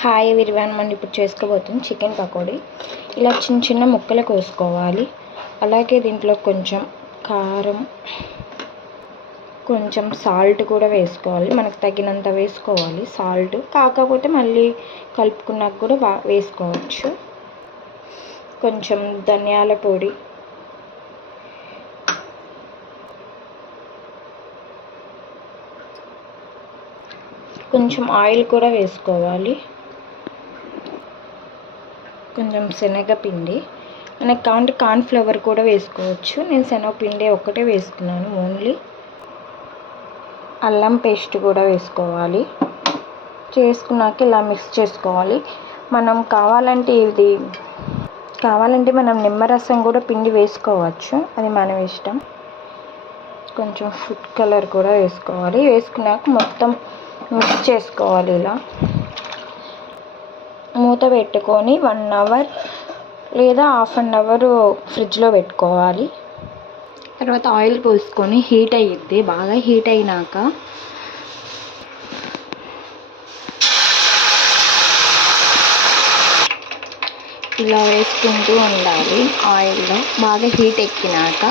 Hi విరివాన్ మనం ఇప్పుడు చేసుకోబోతుంది chicken pakodi. ఇలా చిన్న చిన్న ముక్కలు కోసుకోవాలి. అలాగే దీంట్లో కొంచెం కారం కొంచెం సాల్ట్ కూడా వేసుకోవాలి. మనకు తగినంత వేసుకోవాలి సాల్ట్. కాకపోతే మళ్ళీ కలుపుకున్నాక కూడా బా వేసుకోవచ్చు. కొంచెం ధనియాల పొడి. కొంచెం ఆయిల్ కూడా వేసుకోవాలి. కొంచెం శనగపిండి మనకు కావాలంటే కార్న్ఫ్లవర్ కూడా వేసుకోవచ్చు. నేను శనగపిండి ఒక్కటే వేసుకున్నాను. ఓన్లీ అల్లం పేస్ట్ కూడా వేసుకోవాలి. చేసుకున్నాక ఇలా మిక్స్ చేసుకోవాలి. మనం కావాలంటే ఇది కావాలంటే మనం నిమ్మరసం కూడా పిండి వేసుకోవచ్చు. అది మన ఇష్టం. కొంచెం ఫుడ్ కలర్ కూడా వేసుకోవాలి. వేసుకున్నాక మొత్తం మిక్స్ చేసుకోవాలి ఇలా. మూత పెట్టుకొని వన్ అవర్ లేదా హాఫ్ అన్ అవర్ ఫ్రిడ్జ్లో పెట్టుకోవాలి. తర్వాత ఆయిల్ పోసుకొని హీట్ అయ్యిద్ది బాగా హీట్ అయినాక ఇలా వేసుకుంటూ ఉండాలి. ఆయిల్లో బాగా హీట్ ఎక్కినాక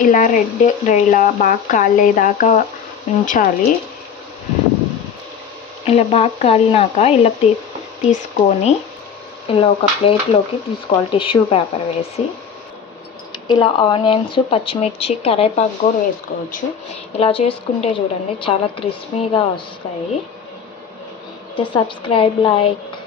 ఇలా రెడ్ ఇలా బాగా కాలేదాకా ఉంచాలి. ఇలా బాగా కాలినాక ఇలా తీ తీసుకొని ఇలా ఒక ప్లేట్లోకి తీసుకోవాలి టిష్యూ పేపర్ వేసి. ఇలా ఆనియన్స్ పచ్చిమిర్చి కరివేపాకు కూడా వేసుకోవచ్చు. ఇలా చేసుకుంటే చూడండి చాలా క్రిస్పీగా వస్తాయి. Subscribe like